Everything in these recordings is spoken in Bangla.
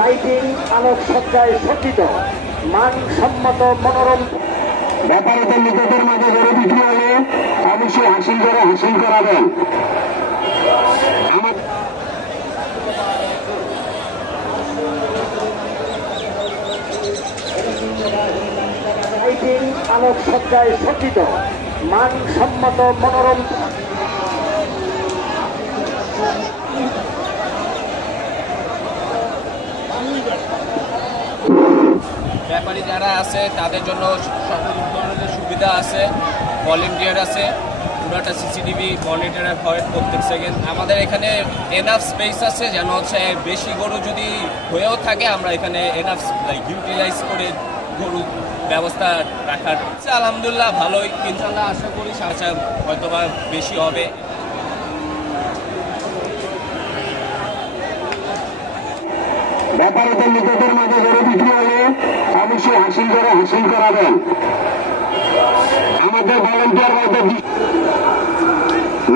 লাইটিং আলোকসজ্জায় সজ্জিত মানসম্মত মনোরম ব্যাপারীদের নিজেদের মাঝে গরু বিক্রি হলে অবশ্যই হাসিল করে হাসিল করাবেন। লাইটিং আলোকসজ্জায় সজ্জিত মানসম্মত মনোরম ব্যাপারী যারা আছে তাদের জন্য সকল ধরনের সুবিধা আছে, ভলেন্টিয়ার আছে, পুরোটা সিসিটিভি মনিটর হয় প্রত্যেক সেকেন্ড। আমাদের এখানে এনাফ স্পেস আছে, যেন হচ্ছে বেশি গরু যদি হয়েও থাকে আমরা এখানে এনাফ ইউটিলাইজ করে গরু ব্যবস্থা রাখার। আলহামদুলিল্লাহ ভালোই, ইনশাআল্লাহ আশা করি হয়তো বা বেশি হবে। ব্যাপারীদের নিজেদের মাঝে গরু বিক্রি হলে অবশ্যই হাসিল করে হাসিল করাবেন। আমাদের ভলেন্টিয়ার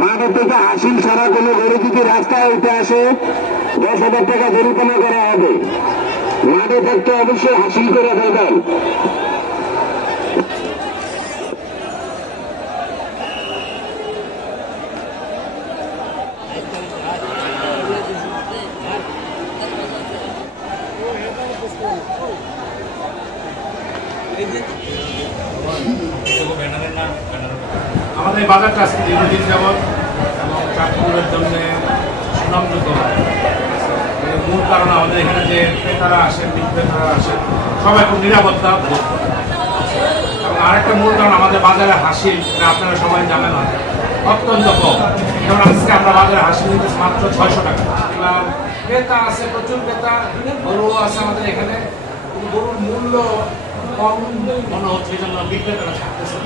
মাঠের থেকে হাসিল ছাড়া কোনো গরু যদি রাস্তায় উঠে আসে 10,000 টাকা জরিমানা করা হবে। মাঠে থাকতে অবশ্যই হাসিল করে ফেলবেন। আমাদের এই বাজারটা আজকে দীর্ঘদিন যাবৎ এবং চাঁদপুরের জন্য সুনামযোগ্য হয়। মূল কারণ আমাদের এখানে যে ক্রেতারা আসেন, বিক্রেতারা আসেন, সবাই খুব নিরাপত্তা বোধ করে। এবং আরেকটা মূল কারণ আমাদের বাজারে হাসিল, আপনারা সবাই জানেন না, অত্যন্ত কম। যেমন আজকে আমরা বাজারে হাসিল নিতেছি মাত্র 600 টাকা। ক্রেতা আছে, প্রচুর ক্রেতা, গরু আছে আমাদের এখানে, কিন্তু গরুর মূল্য কম মনে হচ্ছে, এই জন্য বিক্রেতারা ছাড়তেছে,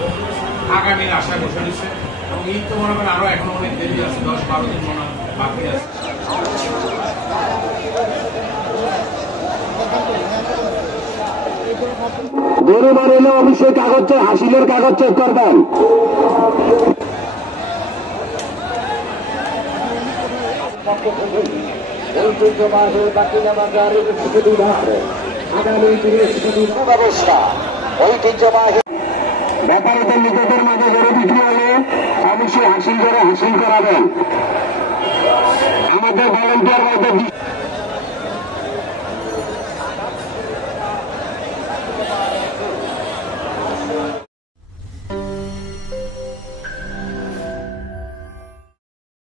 আগামীর আশায় বসে দিচ্ছে। এবং ঈদ তো মনে করেন আরো এখনো অনেক দেরি আছে, 10-12 দিন মনে বাকি আছে। গরু বাড়িলে অবশ্যই কাগজ চেক, হাসিলের কাগজ চেক করবেন। ঐতিহ্যবাহী বাকিলা বাজারের সুবিধার আগামী দিনের সুব্যবস্থা ঐতিহ্যবাহী ব্যাপারীদের নিজেদের মাঝে গরু বিক্রি হলে অবশ্যই হাসিল করে হাসিল করাবেন। আমাদের ভলেন্টিয়ার